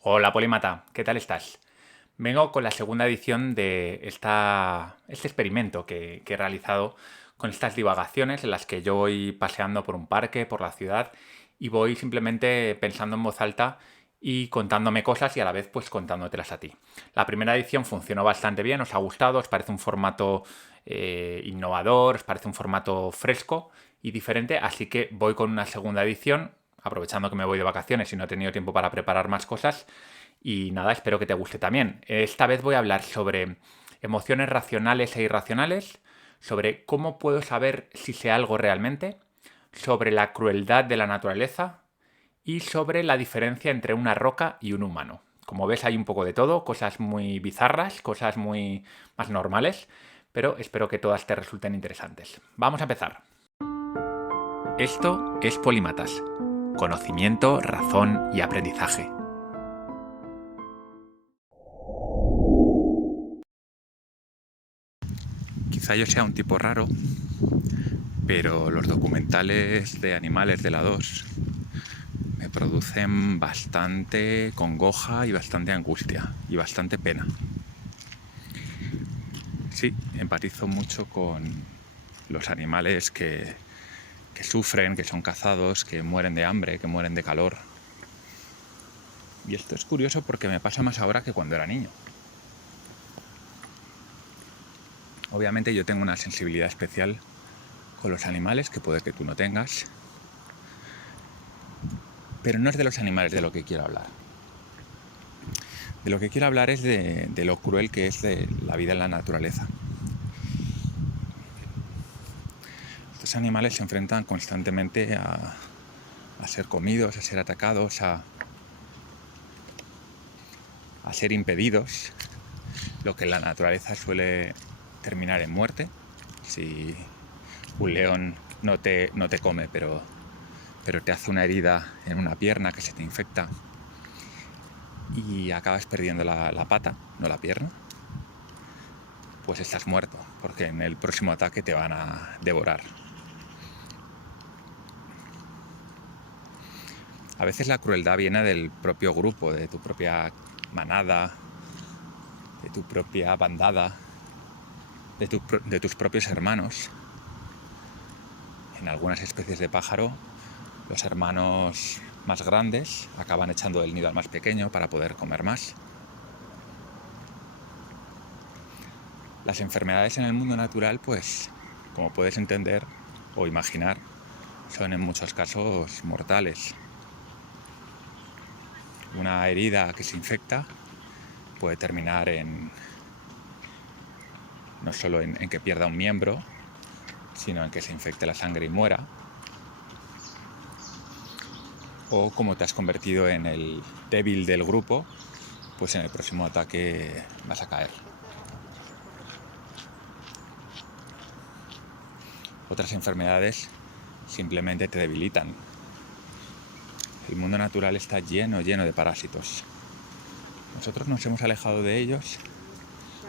Hola Polímata, ¿qué tal estás? Vengo con la segunda edición de este experimento que he realizado con estas divagaciones en las que yo voy paseando por un parque, por la ciudad y voy simplemente pensando en voz alta y contándome cosas y a la vez pues contándotelas a ti. La primera edición funcionó bastante bien, os ha gustado, os parece un formato innovador, os parece un formato fresco y diferente, así que voy con una segunda edición aprovechando que me voy de vacaciones y no he tenido tiempo para preparar más cosas. Y nada, espero que te guste también. Esta vez voy a hablar sobre emociones racionales e irracionales, sobre cómo puedo saber si sé algo realmente, sobre la crueldad de la naturaleza y sobre la diferencia entre una roca y un humano. Como ves, hay un poco de todo, cosas muy bizarras, cosas muy más normales, pero espero que todas te resulten interesantes. Vamos a empezar. Esto es Polímatas. Conocimiento, razón y aprendizaje. Quizá yo sea un tipo raro, pero los documentales de animales de la 2 me producen bastante congoja y bastante angustia y bastante pena. Sí, empatizo mucho con los animales que sufren, que son cazados, que mueren de hambre, que mueren de calor. Y esto es curioso porque me pasa más ahora que cuando era niño. Obviamente yo tengo una sensibilidad especial con los animales que puede que tú no tengas, pero no es de los animales de lo que quiero hablar. De lo que quiero hablar es de lo cruel que es de la vida en la naturaleza. Estos animales se enfrentan constantemente a ser comidos, a ser atacados, a ser impedidos, lo que en la naturaleza suele terminar en muerte. Si un león no te come, pero te hace una herida en una pierna que se te infecta y acabas perdiendo la pata, no la pierna, pues estás muerto, porque en el próximo ataque te van a devorar. A veces la crueldad viene del propio grupo, de tu propia manada, de tu propia bandada, de tus propios hermanos. En algunas especies de pájaro, los hermanos más grandes acaban echando del nido al más pequeño para poder comer más. Las enfermedades en el mundo natural, pues, como puedes entender o imaginar, son en muchos casos mortales. Una herida que se infecta puede terminar no solo en que pierda un miembro, sino en que se infecte la sangre y muera. O como te has convertido en el débil del grupo, pues en el próximo ataque vas a caer. Otras enfermedades simplemente te debilitan. El mundo natural está lleno de parásitos. Nosotros nos hemos alejado de ellos,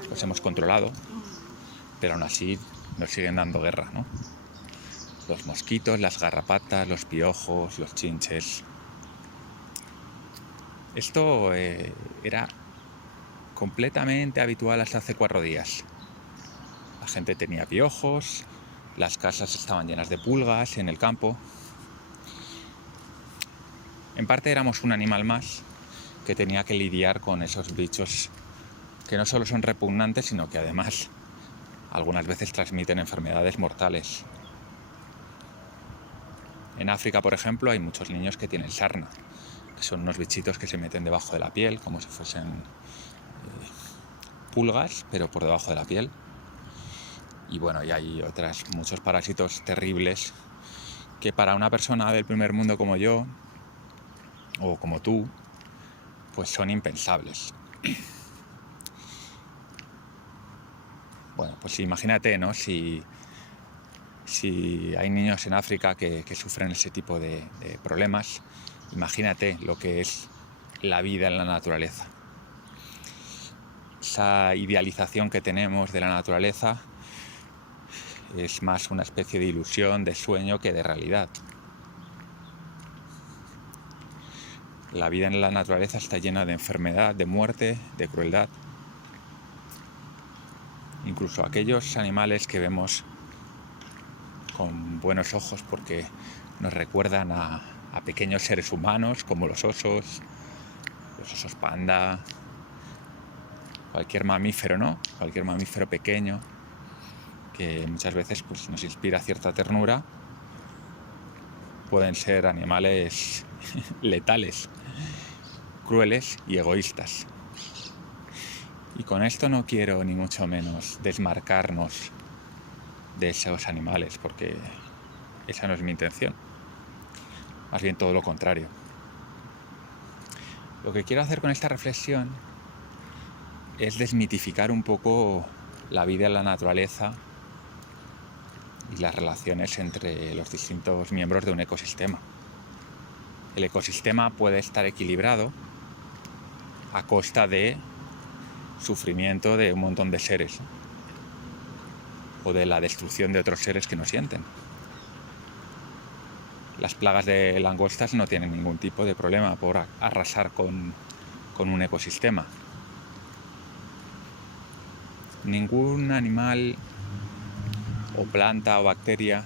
los hemos controlado, pero aún así nos siguen dando guerra, ¿no? Los mosquitos, las garrapatas, los piojos, los chinches. Esto era completamente habitual hasta hace 4 días. La gente tenía piojos, las casas estaban llenas de pulgas en el campo. En parte éramos un animal más que tenía que lidiar con esos bichos que no solo son repugnantes, sino que además algunas veces transmiten enfermedades mortales. En África, por ejemplo, hay muchos niños que tienen sarna, que son unos bichitos que se meten debajo de la piel, como si fuesen pulgas, pero por debajo de la piel. Y bueno, y hay muchos parásitos terribles que para una persona del primer mundo como yo, o como tú, pues son impensables. Bueno, pues imagínate, ¿no? Si hay niños en África que sufren ese tipo de problemas, imagínate lo que es la vida en la naturaleza. Esa idealización que tenemos de la naturaleza es más una especie de ilusión, de sueño que de realidad. La vida en la naturaleza está llena de enfermedad, de muerte, de crueldad. Incluso aquellos animales que vemos con buenos ojos porque nos recuerdan a pequeños seres humanos como los osos panda, cualquier mamífero, ¿no? Cualquier mamífero pequeño que muchas veces pues, nos inspira cierta ternura, pueden ser animales letales, crueles y egoístas. Y con esto no quiero ni mucho menos desmarcarnos de esos animales, porque esa no es mi intención. Más bien todo lo contrario. Lo que quiero hacer con esta reflexión es desmitificar un poco la vida en la naturaleza y las relaciones entre los distintos miembros de un ecosistema. El ecosistema puede estar equilibrado a costa de sufrimiento de un montón de seres, ¿no? O de la destrucción de otros seres que no sienten. Las plagas de langostas no tienen ningún tipo de problema por arrasar con un ecosistema. Ningún animal o planta o bacteria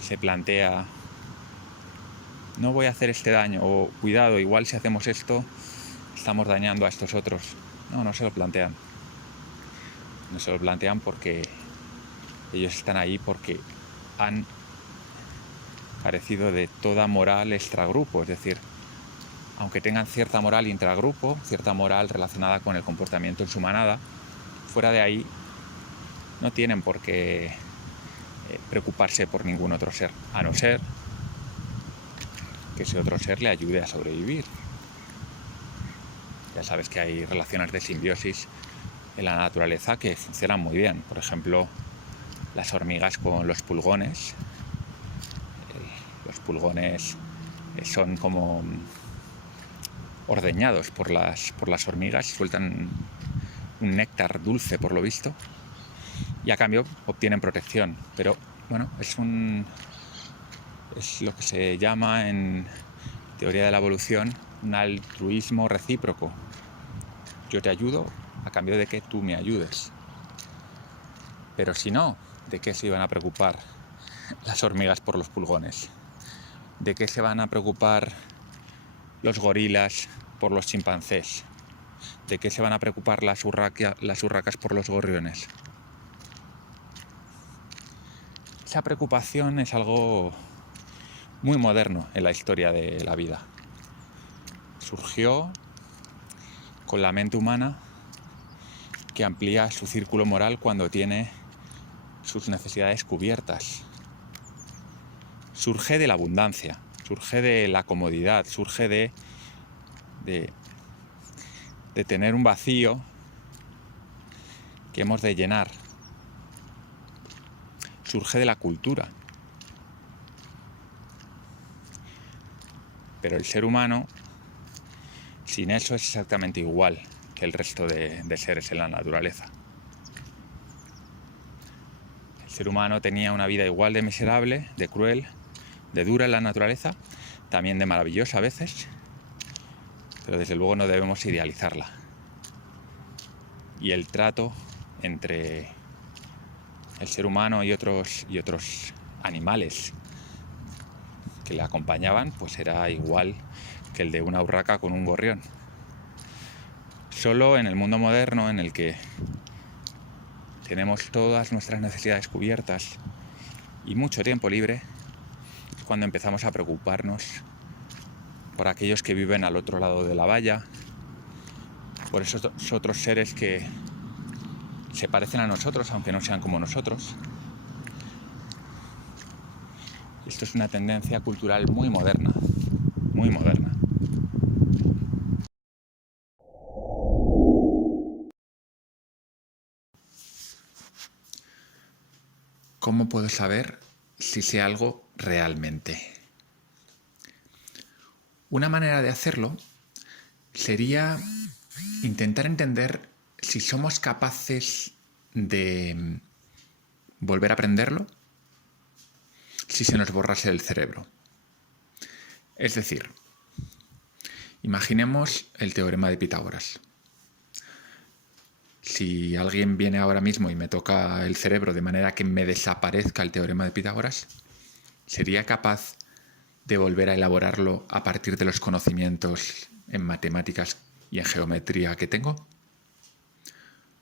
se plantea: no voy a hacer este daño, o cuidado, igual si hacemos esto estamos dañando a estos otros. No se lo plantean. No se lo plantean porque ellos están ahí porque han carecido de toda moral extragrupo, es decir, aunque tengan cierta moral intragrupo, cierta moral relacionada con el comportamiento en su manada, fuera de ahí no tienen por qué preocuparse por ningún otro ser, a no ser que ese otro ser le ayude a sobrevivir. Ya sabes que hay relaciones de simbiosis en la naturaleza que funcionan muy bien. Por ejemplo, las hormigas con los pulgones. Los pulgones son como ordeñados por las hormigas, sueltan un néctar dulce por lo visto, y a cambio obtienen protección. Pero bueno, es lo que se llama en teoría de la evolución un altruismo recíproco. Yo te ayudo a cambio de que tú me ayudes. Pero si no, ¿de qué se iban a preocupar las hormigas por los pulgones? ¿De qué se van a preocupar los gorilas por los chimpancés? ¿De qué se van a preocupar las urracas por los gorriones? Esa preocupación es algo muy moderno en la historia de la vida. Surgió con la mente humana que amplía su círculo moral cuando tiene sus necesidades cubiertas. Surge de la abundancia, surge de la comodidad, surge de tener un vacío que hemos de llenar. Surge de la cultura. Pero el ser humano, sin eso, es exactamente igual que el resto de seres en la naturaleza. El ser humano tenía una vida igual de miserable, de cruel, de dura en la naturaleza, también de maravillosa a veces, pero desde luego no debemos idealizarla. Y el trato entre el ser humano y otros animales que le acompañaban, pues era igual que el de una urraca con un gorrión. Solo en el mundo moderno, en el que tenemos todas nuestras necesidades cubiertas y mucho tiempo libre, es cuando empezamos a preocuparnos por aquellos que viven al otro lado de la valla, por esos otros seres que se parecen a nosotros, aunque no sean como nosotros. Esto es una tendencia cultural muy moderna, muy moderna. ¿Cómo puedo saber si sé algo realmente? Una manera de hacerlo sería intentar entender si somos capaces de volver a aprenderlo si se nos borrase del cerebro. Es decir, Imaginemos el teorema de Pitágoras. Si alguien viene ahora mismo y me toca el cerebro de manera que me desaparezca el teorema de Pitágoras, ¿sería capaz de volver a elaborarlo a partir de los conocimientos en matemáticas y en geometría que tengo?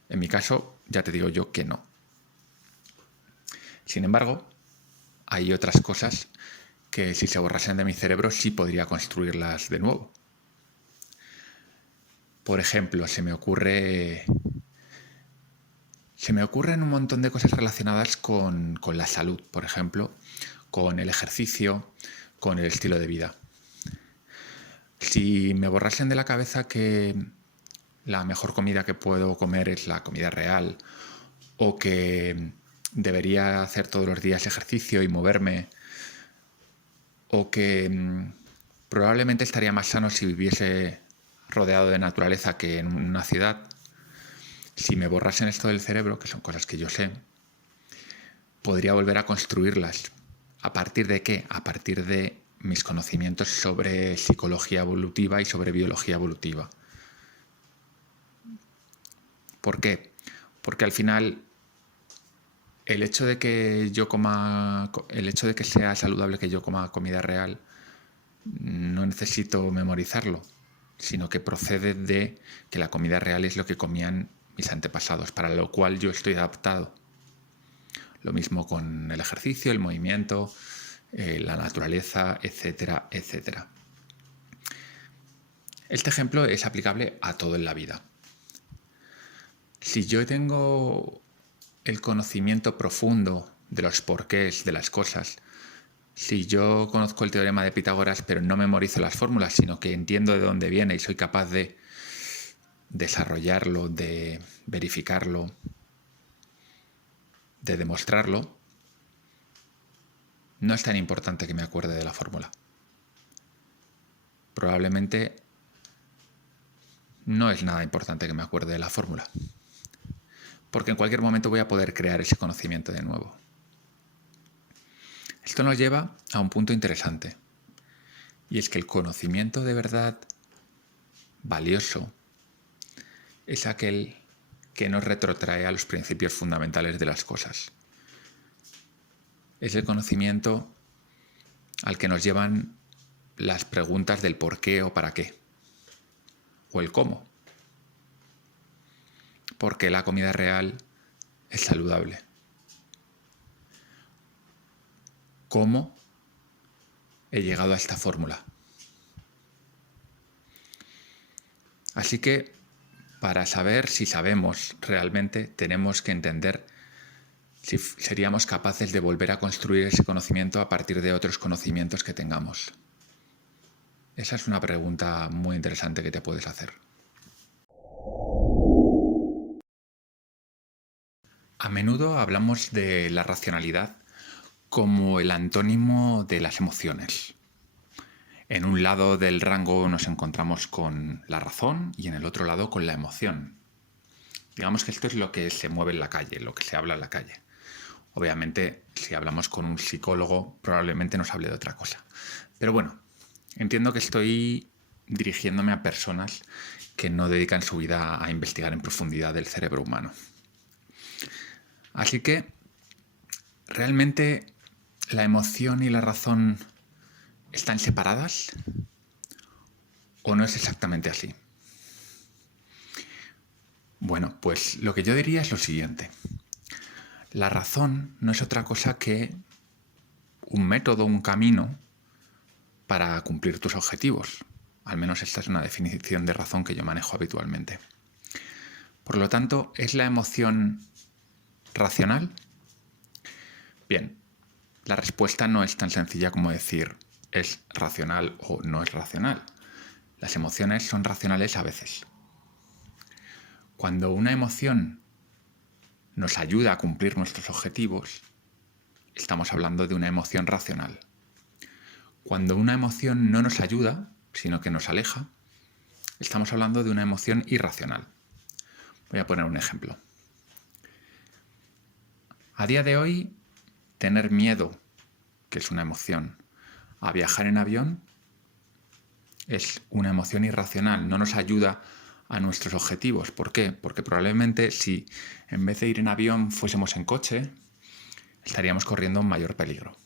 En mi caso, ya te digo yo que no. Sin embargo, hay otras cosas que si se borrasen de mi cerebro sí podría construirlas de nuevo. Por ejemplo, se me ocurren un montón de cosas relacionadas con la salud, por ejemplo, con el ejercicio, con el estilo de vida. Si me borrasen de la cabeza que la mejor comida que puedo comer es la comida real, o que debería hacer todos los días ejercicio y moverme, o que probablemente estaría más sano si viviese rodeado de naturaleza que en una ciudad, si me borrasen esto del cerebro, que son cosas que yo sé, podría volver a construirlas. ¿A partir de qué? A partir de mis conocimientos sobre psicología evolutiva y sobre biología evolutiva. ¿Por qué? Porque al final el hecho de que sea saludable que yo coma comida real, no necesito memorizarlo, sino que procede de que la comida real es lo que comían mis antepasados, para lo cual yo estoy adaptado. Lo mismo con el ejercicio, el movimiento, la naturaleza, etcétera, etcétera. Este ejemplo es aplicable a todo en la vida. Si yo tengo el conocimiento profundo de los porqués de las cosas, si yo conozco el teorema de Pitágoras pero no memorizo las fórmulas, sino que entiendo de dónde viene y soy capaz de desarrollarlo, de verificarlo, de demostrarlo, no es tan importante que me acuerde de la fórmula. Probablemente no es nada importante que me acuerde de la fórmula, porque en cualquier momento voy a poder crear ese conocimiento de nuevo. Esto nos lleva a un punto interesante, y es que el conocimiento de verdad valioso es aquel que nos retrotrae a los principios fundamentales de las cosas. Es el conocimiento al que nos llevan las preguntas del por qué o para qué, o el cómo. ¿Por qué la comida real es saludable? ¿Cómo he llegado a esta fórmula? Así que, para saber si sabemos realmente, tenemos que entender si seríamos capaces de volver a construir ese conocimiento a partir de otros conocimientos que tengamos. Esa es una pregunta muy interesante que te puedes hacer. A menudo hablamos de la racionalidad como el antónimo de las emociones. En un lado del rango nos encontramos con la razón y en el otro lado con la emoción. Digamos que esto es lo que se mueve en la calle, lo que se habla en la calle. Obviamente, si hablamos con un psicólogo, probablemente nos hable de otra cosa. Pero bueno, entiendo que estoy dirigiéndome a personas que no dedican su vida a investigar en profundidad el cerebro humano. Así que, ¿realmente la emoción y la razón están separadas? ¿O no es exactamente así? Bueno, pues lo que yo diría es lo siguiente. La razón no es otra cosa que un método, un camino para cumplir tus objetivos. Al menos esta es una definición de razón que yo manejo habitualmente. Por lo tanto, ¿es la emoción racional? Bien, la respuesta no es tan sencilla como decir es racional o no es racional. Las emociones son racionales a veces. Cuando una emoción nos ayuda a cumplir nuestros objetivos, estamos hablando de una emoción racional. Cuando una emoción no nos ayuda, sino que nos aleja, estamos hablando de una emoción irracional. Voy a poner un ejemplo. A día de hoy, tener miedo, que es una emoción, a viajar en avión, es una emoción irracional, no nos ayuda a nuestros objetivos. ¿Por qué? Porque probablemente si en vez de ir en avión fuésemos en coche, estaríamos corriendo un mayor peligro.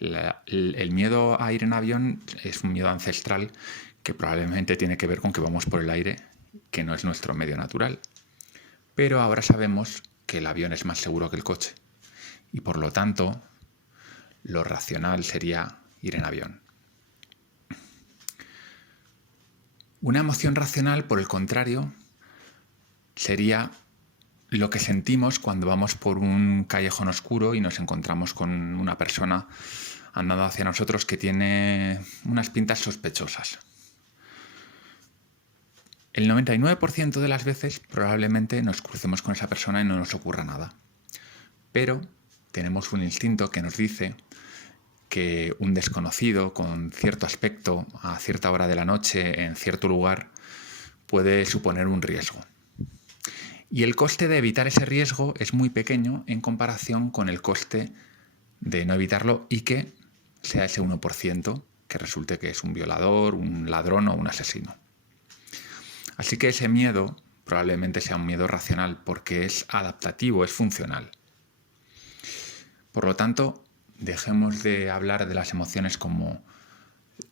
El miedo a ir en avión es un miedo ancestral que probablemente tiene que ver con que vamos por el aire, que no es nuestro medio natural. Pero ahora sabemos que el avión es más seguro que el coche y por lo tanto lo racional sería ir en avión. Una emoción racional, por el contrario, sería lo que sentimos cuando vamos por un callejón oscuro y nos encontramos con una persona andando hacia nosotros que tiene unas pintas sospechosas. El 99% de las veces probablemente nos crucemos con esa persona y no nos ocurra nada. Pero tenemos un instinto que nos dice que un desconocido con cierto aspecto a cierta hora de la noche en cierto lugar puede suponer un riesgo. Y el coste de evitar ese riesgo es muy pequeño en comparación con el coste de no evitarlo y que sea ese 1% que resulte que es un violador, un ladrón o un asesino. Así que ese miedo probablemente sea un miedo racional porque es adaptativo, es funcional. Por lo tanto, dejemos de hablar de las emociones como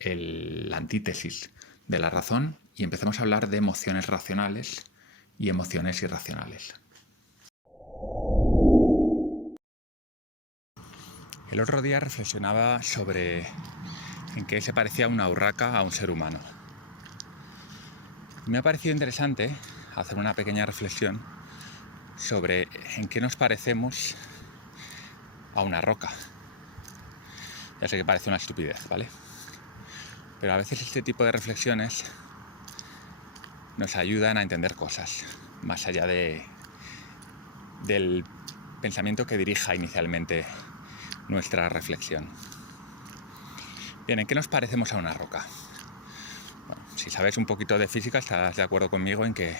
la antítesis de la razón y empecemos a hablar de emociones racionales y emociones irracionales. El otro día reflexionaba sobre en qué se parecía una urraca a un ser humano. Me ha parecido interesante hacer una pequeña reflexión sobre en qué nos parecemos a una roca. Ya sé que parece una estupidez, ¿vale? Pero a veces este tipo de reflexiones nos ayudan a entender cosas, más allá del pensamiento que dirija inicialmente nuestra reflexión. Bien, ¿en qué nos parecemos a una roca? Bueno, si sabes un poquito de física, estarás de acuerdo conmigo en que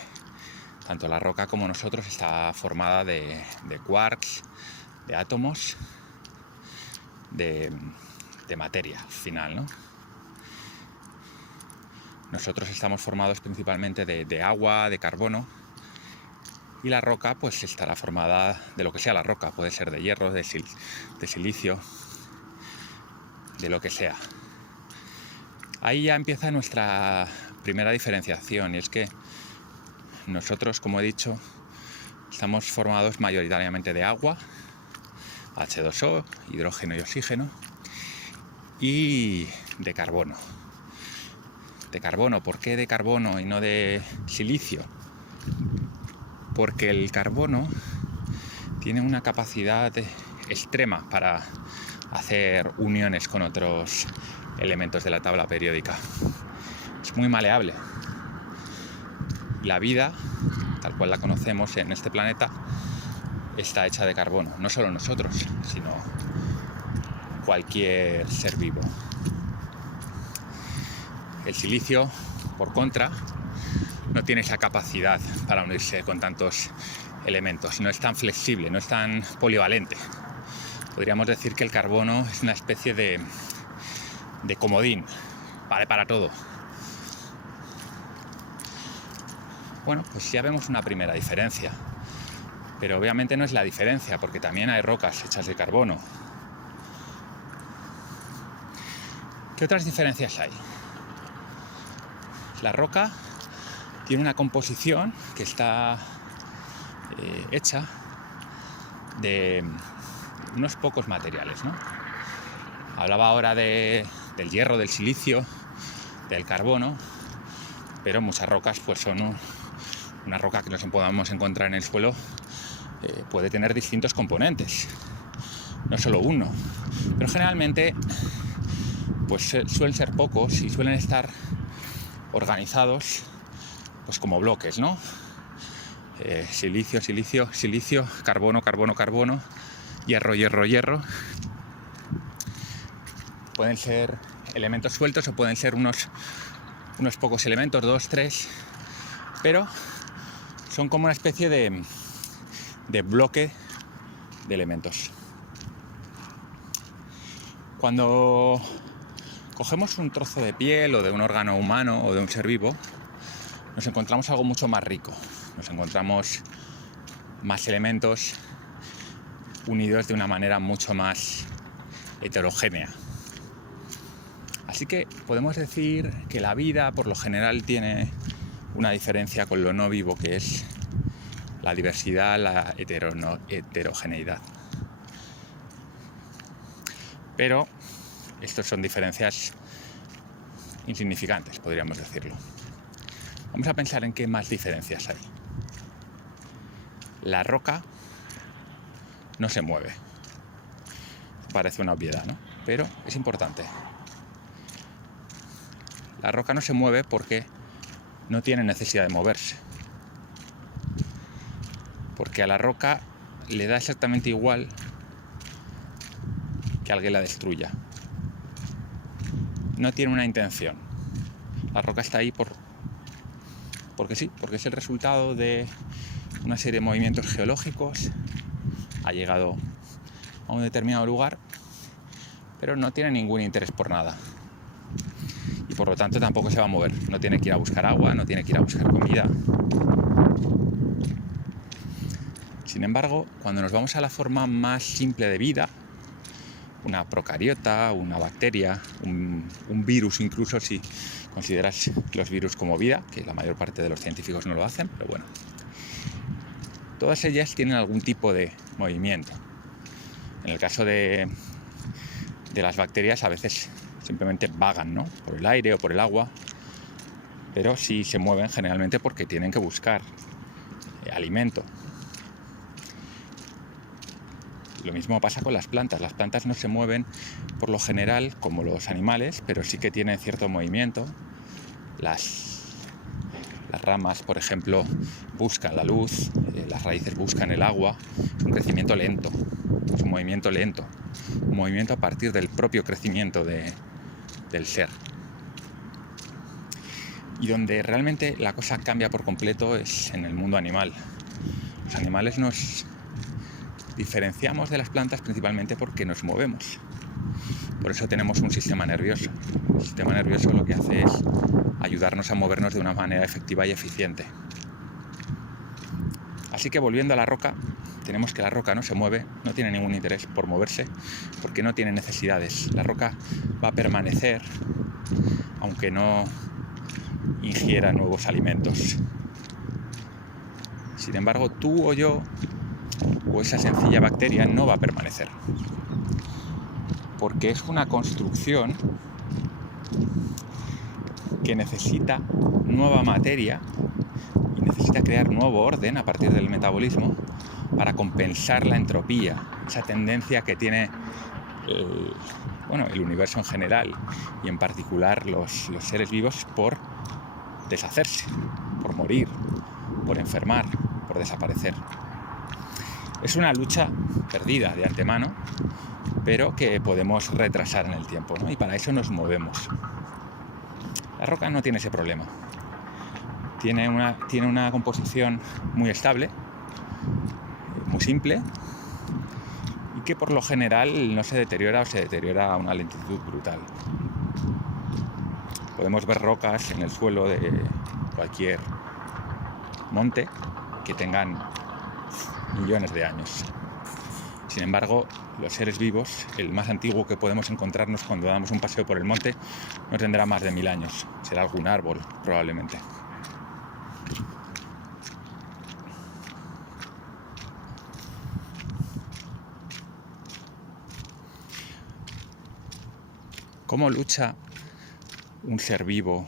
tanto la roca como nosotros está formada de quarks, de átomos, de materia final, ¿no? Nosotros estamos formados principalmente de agua, de carbono, y la roca pues estará formada de lo que sea la roca, puede ser de hierro, de silicio, de lo que sea. Ahí ya empieza nuestra primera diferenciación, y es que nosotros, como he dicho, estamos formados mayoritariamente de agua, H2O, hidrógeno y oxígeno, y de carbono. De carbono, ¿por qué de carbono y no de silicio? Porque el carbono tiene una capacidad extrema para hacer uniones con otros elementos de la tabla periódica. Es muy maleable. La vida, tal cual la conocemos en este planeta, está hecha de carbono. No solo nosotros, sino cualquier ser vivo. El silicio, por contra, no tiene esa capacidad para unirse con tantos elementos. No es tan flexible, no es tan polivalente. Podríamos decir que el carbono es una especie de comodín, vale para todo. Bueno, pues ya vemos una primera diferencia. Pero obviamente no es la diferencia, porque también hay rocas hechas de carbono. ¿Qué otras diferencias hay? La roca tiene una composición que está hecha de unos pocos materiales, ¿no? Hablaba ahora del hierro, del silicio, del carbono, pero muchas rocas pues son una roca que nos podamos encontrar en el suelo puede tener distintos componentes, no solo uno, pero generalmente pues suelen ser pocos y suelen estar organizados pues como bloques, ¿no? Silicio, silicio, silicio, carbono, carbono, carbono, hierro, hierro, hierro. Pueden ser elementos sueltos o pueden ser unos pocos elementos, 2, 3, pero son como una especie de bloque de elementos. Cuando cogemos un trozo de piel o de un órgano humano o de un ser vivo, nos encontramos algo mucho más rico. Nos encontramos más elementos unidos de una manera mucho más heterogénea. Así que podemos decir que la vida, por lo general, tiene una diferencia con lo no vivo, que es la diversidad, la heterogeneidad. Pero estas son diferencias insignificantes, podríamos decirlo. Vamos a pensar en qué más diferencias hay. La roca no se mueve. Parece una obviedad, ¿no? Pero es importante. La roca no se mueve porque no tiene necesidad de moverse. Porque a la roca le da exactamente igual que alguien la destruya. No tiene una intención. La roca está ahí porque sí, porque es el resultado de una serie de movimientos geológicos. Ha llegado a un determinado lugar, pero no tiene ningún interés por nada. Y por lo tanto tampoco se va a mover. No tiene que ir a buscar agua, no tiene que ir a buscar comida. Sin embargo, cuando nos vamos a la forma más simple de vida, una procariota, una bacteria, un virus, incluso si consideras los virus como vida, que la mayor parte de los científicos no lo hacen, pero bueno, todas ellas tienen algún tipo de movimiento. En el caso de las bacterias, a veces simplemente vagan, ¿no?, por el aire o por el agua, pero sí se mueven generalmente porque tienen que buscar alimento. Lo mismo pasa con las plantas. Las plantas no se mueven por lo general como los animales, pero sí que tienen cierto movimiento. Las ramas, por ejemplo, buscan la luz, las raíces buscan el agua. Es un crecimiento lento, es un movimiento lento, un movimiento a partir del propio crecimiento del ser. Y donde realmente la cosa cambia por completo es en el mundo animal. Los animales nos diferenciamos de las plantas principalmente porque nos movemos. Por eso tenemos un sistema nervioso. El sistema nervioso lo que hace es ayudarnos a movernos de una manera efectiva y eficiente. Así que volviendo a la roca, tenemos que la roca no se mueve, no tiene ningún interés por moverse, porque no tiene necesidades. La roca va a permanecer aunque no ingiera nuevos alimentos. Sin embargo, tú o yo, o esa sencilla bacteria, no va a permanecer, porque es una construcción que necesita nueva materia y necesita crear nuevo orden a partir del metabolismo para compensar la entropía, esa tendencia que tiene el universo en general y en particular los seres vivos por deshacerse, por morir, por enfermar, por desaparecer. Es una lucha perdida de antemano, pero que podemos retrasar en el tiempo, ¿no? Y para eso nos movemos. La roca no tiene ese problema. Tiene una composición muy estable, muy simple, y que por lo general no se deteriora o se deteriora a una lentitud brutal. Podemos ver rocas en el suelo de cualquier monte que tengan millones de años. Sin embargo, los seres vivos, el más antiguo que podemos encontrarnos cuando damos un paseo por el monte, no tendrá más de 1000 años. Será algún árbol, probablemente. ¿Cómo lucha un ser vivo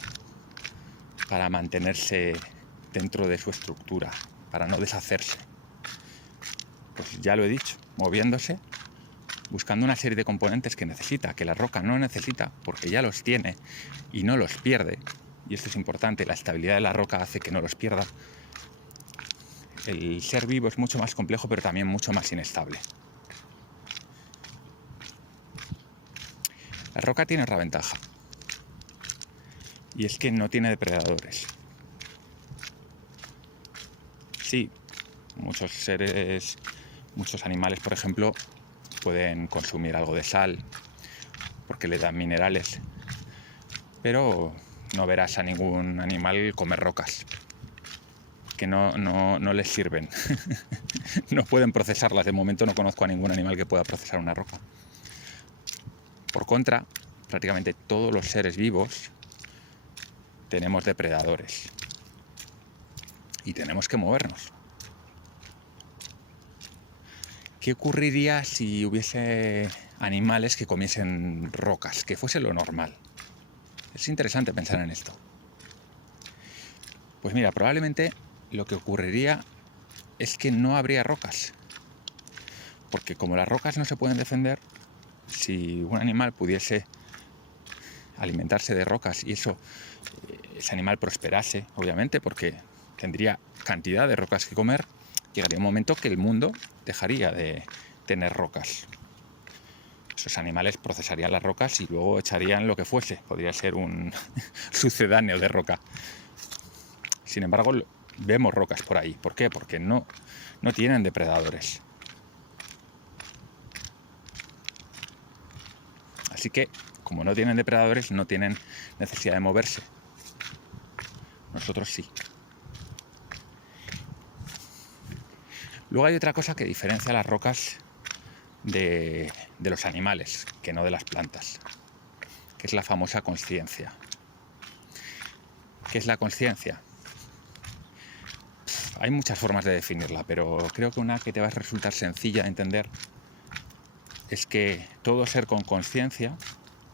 para mantenerse dentro de su estructura, para no deshacerse? Pues ya lo he dicho, moviéndose, buscando una serie de componentes que necesita, que la roca no necesita porque ya los tiene y no los pierde. Y esto es importante, la estabilidad de la roca hace que no los pierda. El ser vivo es mucho más complejo, pero también mucho más inestable. La roca tiene otra ventaja, y es que no tiene depredadores. Sí, muchos animales, por ejemplo, pueden consumir algo de sal porque le dan minerales, pero no verás a ningún animal comer rocas, que no les sirven. No pueden procesarlas. De momento no conozco a ningún animal que pueda procesar una roca. Por contra, prácticamente todos los seres vivos tenemos depredadores y tenemos que movernos. ¿Qué ocurriría si hubiese animales que comiesen rocas, que fuese lo normal? Es interesante pensar en esto. Pues mira, probablemente lo que ocurriría es que no habría rocas, porque como las rocas no se pueden defender, si un animal pudiese alimentarse de rocas y ese animal prosperase, obviamente, porque tendría cantidad de rocas que comer, llegaría un momento que el mundo dejaría de tener rocas. Esos animales procesarían las rocas y luego echarían lo que fuese. Podría ser un sucedáneo de roca. Sin embargo, vemos rocas por ahí. ¿Por qué? Porque no tienen depredadores. Así que, como no tienen depredadores, no tienen necesidad de moverse. Nosotros sí. Luego hay otra cosa que diferencia las rocas de los animales, que no de las plantas, que es la famosa consciencia. ¿Qué es la consciencia? Hay muchas formas de definirla, pero creo que una que te va a resultar sencilla de entender es que todo ser con consciencia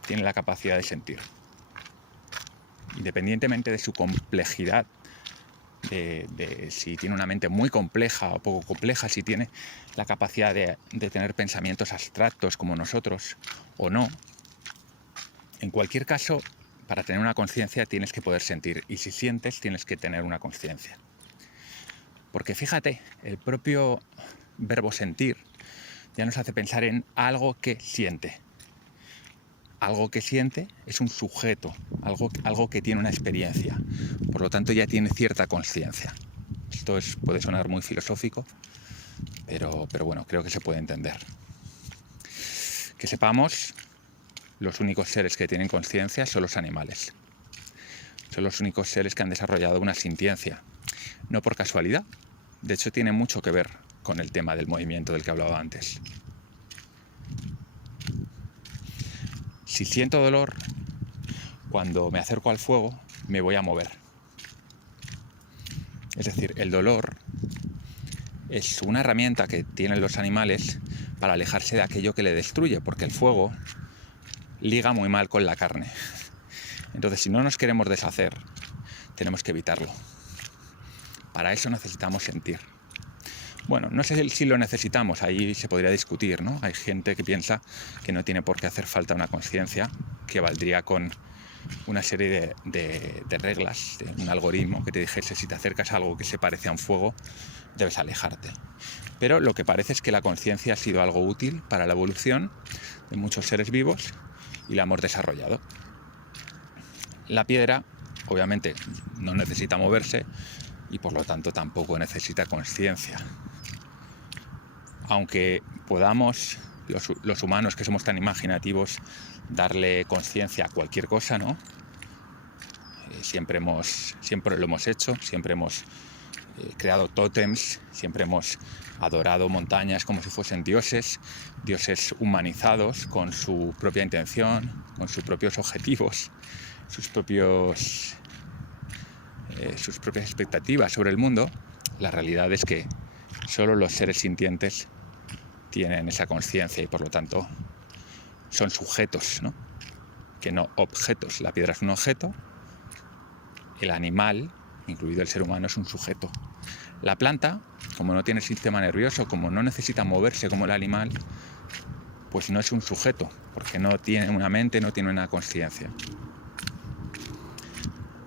tiene la capacidad de sentir. Independientemente de su complejidad, de si tiene una mente muy compleja o poco compleja, si tiene la capacidad de tener pensamientos abstractos como nosotros o no. En cualquier caso, para tener una conciencia tienes que poder sentir, y si sientes tienes que tener una conciencia. Porque fíjate, el propio verbo sentir ya nos hace pensar en algo que siente. Algo que siente es un sujeto, algo que tiene una experiencia. Por lo tanto, ya tiene cierta conciencia. Esto puede sonar muy filosófico, pero bueno, creo que se puede entender. Que sepamos, los únicos seres que tienen conciencia son los animales. Son los únicos seres que han desarrollado una sintiencia. No por casualidad. De hecho, tiene mucho que ver con el tema del movimiento del que hablaba antes. Si siento dolor, cuando me acerco al fuego, me voy a mover. Es decir, el dolor es una herramienta que tienen los animales para alejarse de aquello que le destruye, porque el fuego liga muy mal con la carne. Entonces, si no nos queremos deshacer, tenemos que evitarlo. Para eso necesitamos sentir. Bueno, no sé si lo necesitamos, ahí se podría discutir, ¿no? Hay gente que piensa que no tiene por qué hacer falta una conciencia, que valdría con una serie de reglas, de un algoritmo que te dijese: si te acercas a algo que se parece a un fuego, debes alejarte. Pero lo que parece es que la conciencia ha sido algo útil para la evolución de muchos seres vivos y la hemos desarrollado. La piedra, obviamente, no necesita moverse y por lo tanto tampoco necesita conciencia. Aunque podamos, los humanos que somos tan imaginativos, darle conciencia a cualquier cosa, ¿no? Siempre lo hemos hecho, siempre hemos creado tótems, siempre hemos adorado montañas como si fuesen dioses humanizados con su propia intención, con sus propios objetivos, sus propias expectativas sobre el mundo. La realidad es que solo los seres sintientes tienen esa conciencia y por lo tanto son sujetos, ¿no? Que no objetos. La piedra es un objeto, el animal, incluido el ser humano, es un sujeto. La planta, como no tiene sistema nervioso, como no necesita moverse como el animal, pues no es un sujeto, porque no tiene una mente, no tiene una conciencia.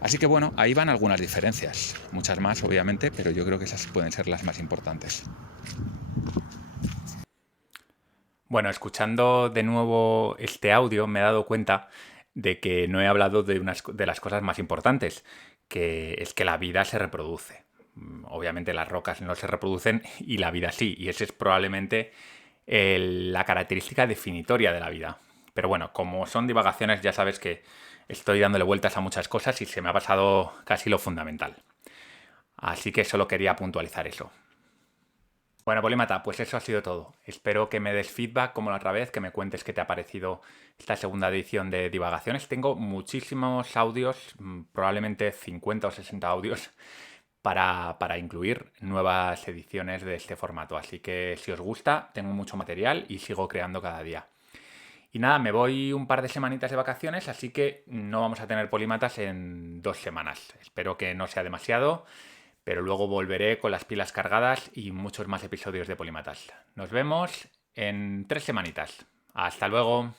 Así que bueno, ahí van algunas diferencias, muchas más obviamente, pero yo creo que esas pueden ser las más importantes. Bueno, escuchando de nuevo este audio me he dado cuenta de que no he hablado de de las cosas más importantes, que es que la vida se reproduce. Obviamente las rocas no se reproducen y la vida sí, y esa es probablemente la característica definitoria de la vida. Pero bueno, como son divagaciones, ya sabes que estoy dándole vueltas a muchas cosas y se me ha pasado casi lo fundamental. Así que solo quería puntualizar eso. Bueno, Polímata, pues eso ha sido todo. Espero que me des feedback como la otra vez, que me cuentes qué te ha parecido esta segunda edición de Divagaciones. Tengo muchísimos audios, probablemente 50 o 60 audios, para incluir nuevas ediciones de este formato. Así que si os gusta, tengo mucho material y sigo creando cada día. Y nada, me voy un par de semanitas de vacaciones, así que no vamos a tener polímatas en 2 semanas. Espero que no sea demasiado, pero luego volveré con las pilas cargadas y muchos más episodios de polímatas. Nos vemos en 3 semanitas. Hasta luego.